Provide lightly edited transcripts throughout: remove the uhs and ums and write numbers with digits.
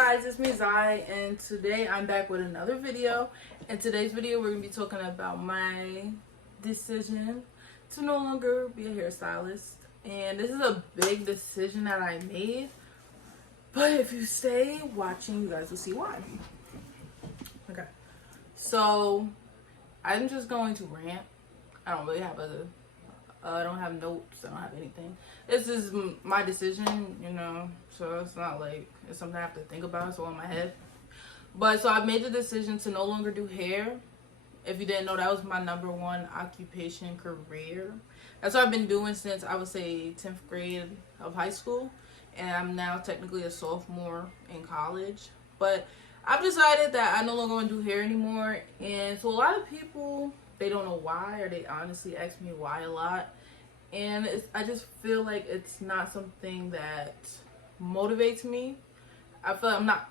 guys, it's me Zy, and today I'm back with another video. In today's video we're going to be talking about my decision to no longer be a hairstylist. And this is a big decision that I made, but if you stay watching you guys will see why. Okay, so I'm just going to rant. I don't really have I don't have notes, I don't have anything. This is my decision, you know, so it's not like it's something I have to think about, it's all in my head. But so I've made the decision to no longer do hair. If you didn't know, that was my #1 occupation career. That's what I've been doing since I would say 10th grade of high school. And I'm now technically a sophomore in college. But I've decided that I no longer want to do hair anymore. And so a lot of people, they don't know why, or they honestly ask me why a lot. And I just feel like it's not something that motivates me. I feel like I'm not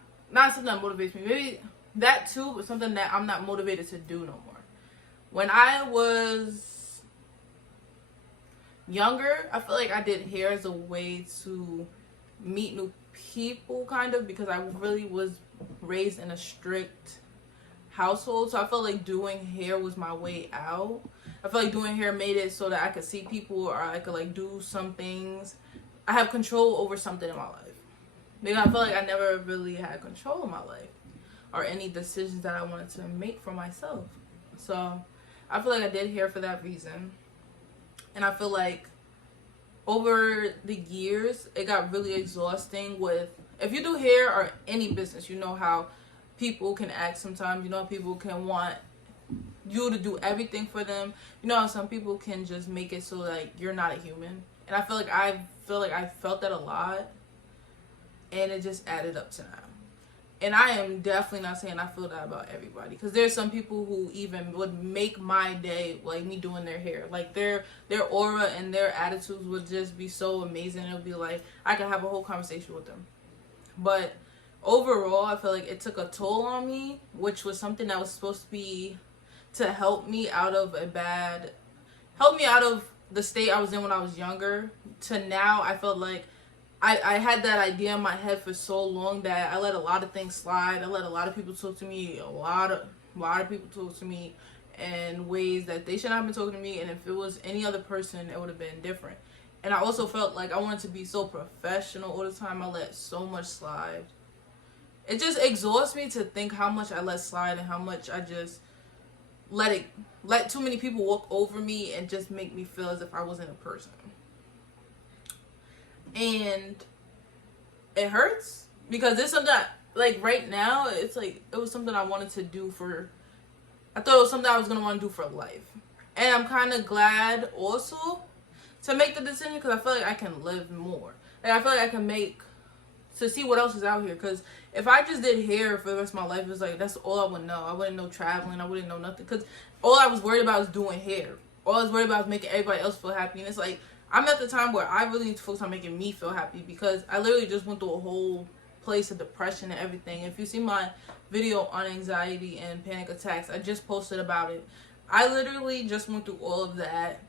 something that motivates me. Maybe that too, but something that I'm not motivated to do no more. When I was younger, I feel like I did hair as a way to meet new people, kind of, because I really was raised in a strict household. So I felt like doing hair was my way out. I felt like doing hair made it so that I could see people, or I could like do some things. I have control over something in my life. Because I felt like I never really had control of my life or any decisions that I wanted to make for myself. So I feel like I did hair for that reason. And I feel like over the years it got really exhausting. With if you do hair or any business, you know how people can act sometimes. You know how people can want you to do everything for them. You know how some people can just make it so like you're not a human. And I feel like I felt that a lot, and it just added up to now. And I am definitely not saying I feel that about everybody, because there's some people who even would make my day, like me doing their hair. Like their aura and their attitudes would just be so amazing. It would be like I could have a whole conversation with them. But overall, I feel like it took a toll on me, which was something that was supposed to be to help me out of the state I was in when I was younger. To now, I felt like I had that idea in my head for so long that I let a lot of things slide. I let a lot of people talk to me. A lot of people talk to me in ways that they should not have been talking to me. And if it was any other person, it would have been different. And I also felt like I wanted to be so professional all the time. I let so much slide. It just exhausts me to think how much I let slide and how much I just let too many people walk over me and just make me feel as if I wasn't a person. And it hurts because it's something that, like right now, it's like it was something I wanted to do I thought it was something I was going to want to do for life. And I'm kind of glad also to make the decision, because I feel like I can live more. And I feel like I can to see what else is out here. Because if I just did hair for the rest of my life, it's like that's all I would know. I wouldn't know traveling. I wouldn't know nothing. Because all I was worried about was doing hair. All I was worried about was making everybody else feel happy. And it's like I'm at the time where I really need to focus on making me feel happy, because I literally just went through a whole place of depression and everything. If you see my video on anxiety and panic attacks, I just posted about it. I literally just went through all of that.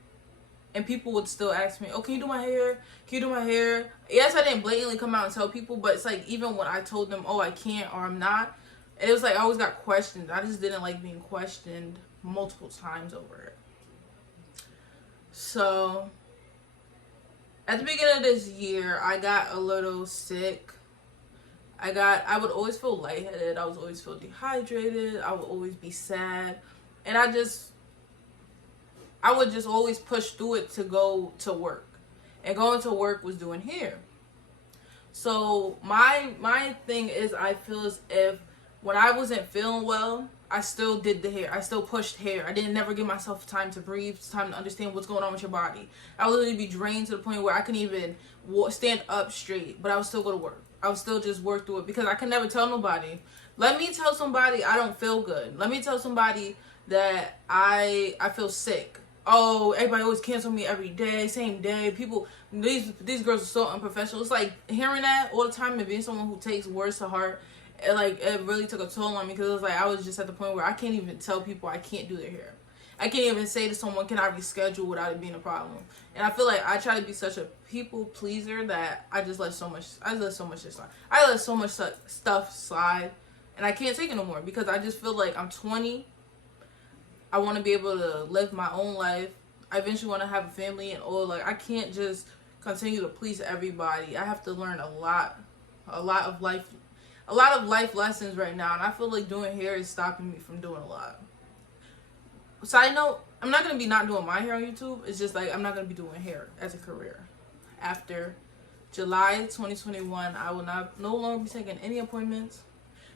And people would still ask me, oh, can you do my hair? Can you do my hair? Yes, I didn't blatantly come out and tell people, but it's like even when I told them, oh, I can't or I'm not, it was like I always got questioned. I just didn't like being questioned multiple times over it. So at the beginning of this year, I got a little sick. I would always feel lightheaded. I would always feel dehydrated. I would always be sad. And I would just always push through it to go to work. And going to work was doing hair. So my thing is, I feel as if when I wasn't feeling well, I still did the hair. I still pushed hair. I didn't never give myself time to breathe, time to understand what's going on with your body. I would literally be drained to the point where I couldn't even stand up straight, but I would still go to work. I would still just work through it, because I could never tell nobody. Let me tell somebody I don't feel good. Let me tell somebody that I feel sick. Oh, everybody always cancel me every day, same day. People, these girls are so unprofessional. It's like hearing that all the time and being someone who takes words to heart. It really took a toll on me, because it was like I was just at the point where I can't even tell people I can't do their hair. I can't even say to someone, can I reschedule without it being a problem. And I feel like I try to be such a people pleaser that I just let so much shit slide. I let so much stuff slide, and I can't take it no more because I just feel like I'm 20. I want to be able to live my own life. I eventually want to have a family and all. Like, I can't just continue to please everybody. I have to learn a lot of life lessons right now, and I feel like doing hair is stopping me from doing a lot. Side note, I'm not going to be not doing my hair on YouTube. It's just like I'm not going to be doing hair as a career. After July 2021, I will no longer be taking any appointments.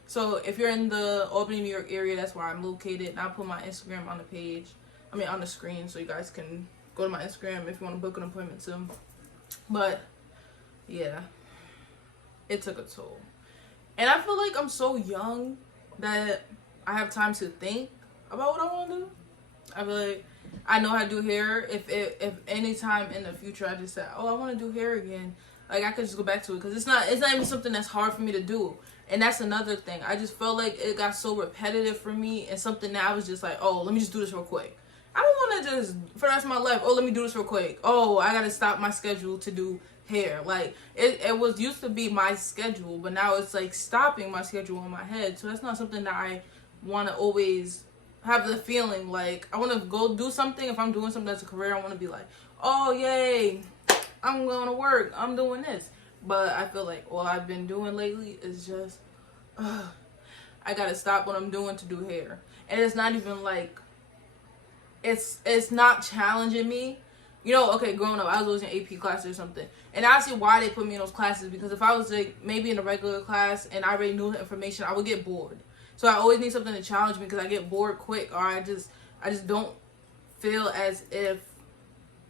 So if you're in the Albany, New York area, that's where I'm located. And I'll put my Instagram on the page. On the screen, so you guys can go to my Instagram if you want to book an appointment soon. But yeah, it took a toll. And I feel like I'm so young that I have time to think about what I want to do. I feel like I know how to do hair. If any time in the future I just said, oh, I want to do hair again, like I could just go back to it, because it's not even something that's hard for me to do. And that's another thing. I just felt like it got so repetitive for me, and something that I was just like, oh, let me just do this real quick. I don't want to just for the rest of my life, oh, let me do this real quick. Oh, I gotta stop my schedule to do hair. Like it was used to be my schedule, but now it's like stopping my schedule in my head. So that's not something that I want to always have the feeling like I want to go do something. If I'm doing something that's a career, I want to be like, oh, yay, I'm going to work, I'm doing this. But I feel like all I've been doing lately is just I gotta stop what I'm doing to do hair. And it's not even like it's not challenging me. You know, okay, growing up, I was always in AP classes or something. And I see why they put me in those classes, because if I was like maybe in a regular class and I already knew the information, I would get bored. So I always need something to challenge me, because I get bored quick, or I just don't feel as if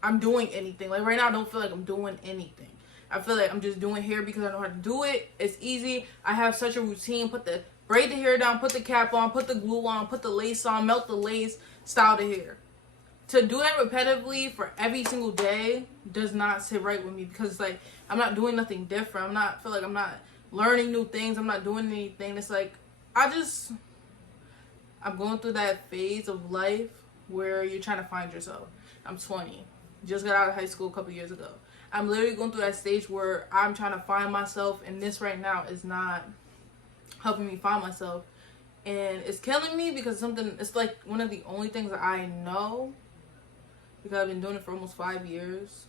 I'm doing anything. Like right now, I don't feel like I'm doing anything. I feel like I'm just doing hair because I know how to do it. It's easy. I have such a routine. Braid the hair down, put the cap on, put the glue on, put the lace on, melt the lace, style the hair. To do that repetitively for every single day does not sit right with me, because like I'm not doing nothing different. I feel like I'm not learning new things. I'm not doing anything. It's like I'm going through that phase of life where you're trying to find yourself. I'm 20. Just got out of high school a couple years ago. I'm literally going through that stage where I'm trying to find myself, and this right now is not helping me find myself. And it's killing me, because it's like one of the only things that I know, because I've been doing it for almost 5 years.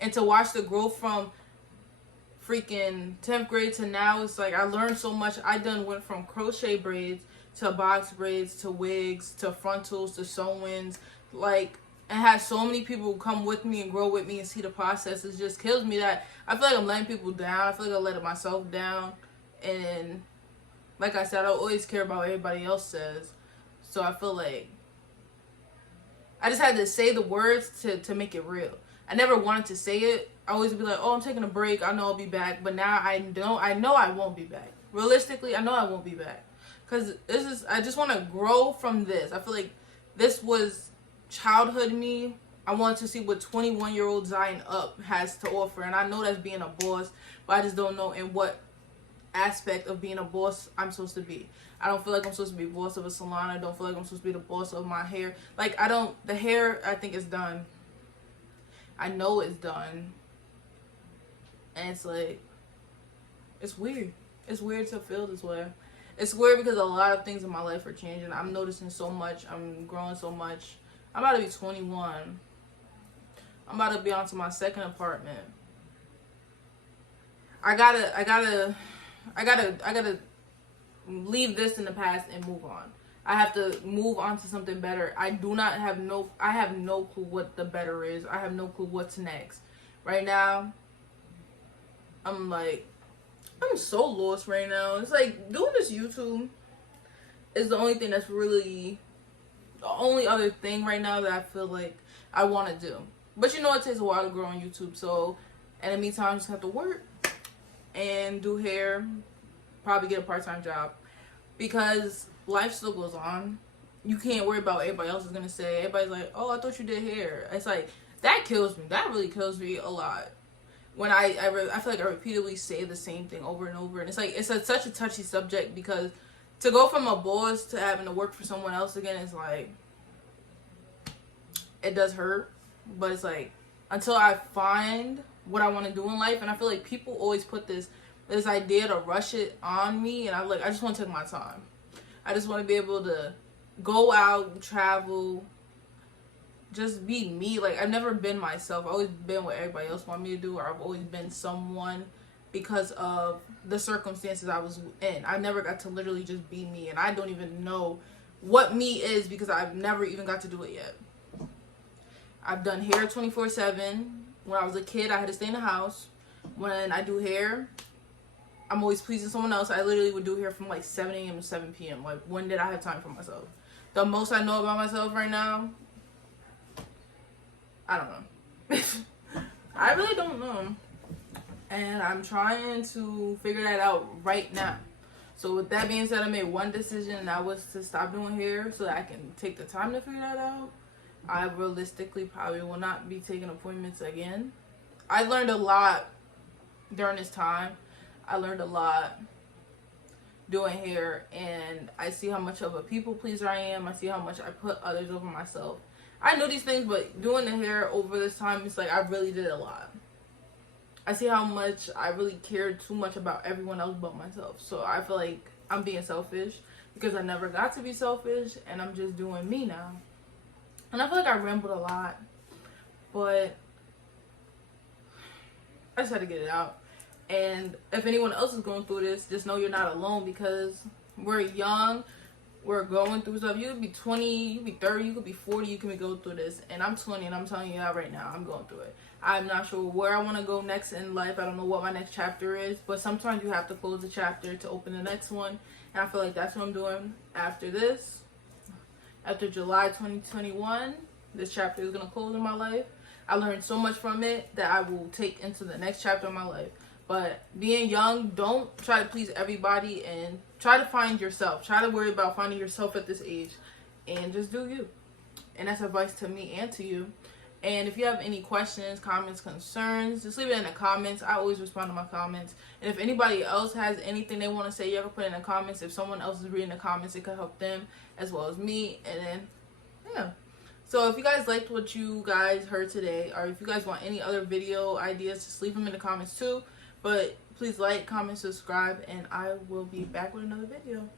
And to watch the growth from freaking 10th grade to now, it's like I learned so much. I went from crochet braids to box braids to wigs to frontals to sew-ins. Like, and had so many people come with me and grow with me and see the process. It just kills me that I feel like I'm letting people down. I feel like I let myself down. And like I said, I don't always care about what everybody else says. So I feel like I just had to say the words to make it real. I never wanted to say it. I always be like, oh, I'm taking a break, I know I'll be back. But now I know I won't be back. Realistically, I know I won't be back. Because I just want to grow from this. I feel like this was childhood me. I want to see what 21-year-old Zion up has to offer. And I know that's being a boss, but I just don't know in what aspect of being a boss I'm supposed to be. I don't feel like I'm supposed to be boss of a salon. I don't feel like I'm supposed to be the boss of my hair. Like, the hair, I think, is done. I know it's done. And it's like, it's weird. It's weird to feel this way. It's weird because a lot of things in my life are changing. I'm noticing so much. I'm growing so much. I'm about to be 21. I'm about to be on to my second apartment. I gotta leave this in the past and move on. I have to move on to something better. I have no clue what the better is. I have no clue what's next. Right now, I'm so lost right now. It's like doing this YouTube is the only thing that's really the only other thing right now that I feel like I want to do. But you know, it takes a while to grow on YouTube. So in the meantime, I just have to work and do hair, probably get a part-time job, because life still goes on. You can't worry about what everybody else is gonna say. Everybody's like, oh, I thought you did hair. It's like, that kills me. That really kills me a lot. When I feel like I repeatedly say the same thing over and over. And it's like, it's such a touchy subject, because to go from a boss to having to work for someone else again is like, it does hurt, but it's like until I find what I want to do in life. And I feel like people always put this idea to rush it on me, and I'm like, I just want to take my time. I just want to be able to go out, travel, just be me. Like, I've never been myself. I've always been what everybody else wanted me to do, or I've always been someone because of the circumstances I was in. I never got to literally just be me, and I don't even know what me is because I've never even got to do it yet. I've done hair 24/7. When I was a kid, I had to stay in the house. When I do hair, I'm always pleasing someone else. I literally would do hair from like 7 a.m. to 7 p.m. Like, when did I have time for myself? The most I know about myself right now, I don't know. I really don't know. And I'm trying to figure that out right now. So with that being said, I made one decision, and that was to stop doing hair so that I can take the time to figure that out. I realistically probably will not be taking appointments again. I learned a lot during this time. I learned a lot doing hair, and I see how much of a people pleaser I am. I see how much I put others over myself. I know these things, but doing the hair over this time, it's like I really did a lot. I see how much I really cared too much about everyone else but myself. So I feel like I'm being selfish because I never got to be selfish, and I'm just doing me now. And I feel like I rambled a lot, but I just had to get it out. And if anyone else is going through this, just know you're not alone, because we're young, we're going through stuff. You could be 20, you could be 30, you could be 40, you can be going through this. And I'm 20, and I'm telling you that right now, I'm going through it. I'm not sure where I want to go next in life. I don't know what my next chapter is, but sometimes you have to close the chapter to open the next one. And I feel like that's what I'm doing after this. After July 2021, this chapter is going to close in my life. I learned so much from it that I will take into the next chapter of my life. But being young, don't try to please everybody, and try to find yourself. Try to worry about finding yourself at this age, and just do you. And that's advice to me and to you. And if you have any questions, comments, concerns, just leave it in the comments. I always respond to my comments. And if anybody else has anything they want to say, you can put it in the comments. If someone else is reading the comments, it could help them as well as me. And then, yeah. So if you guys liked what you guys heard today, or if you guys want any other video ideas, just leave them in the comments too. But please like, comment, subscribe, and I will be back with another video.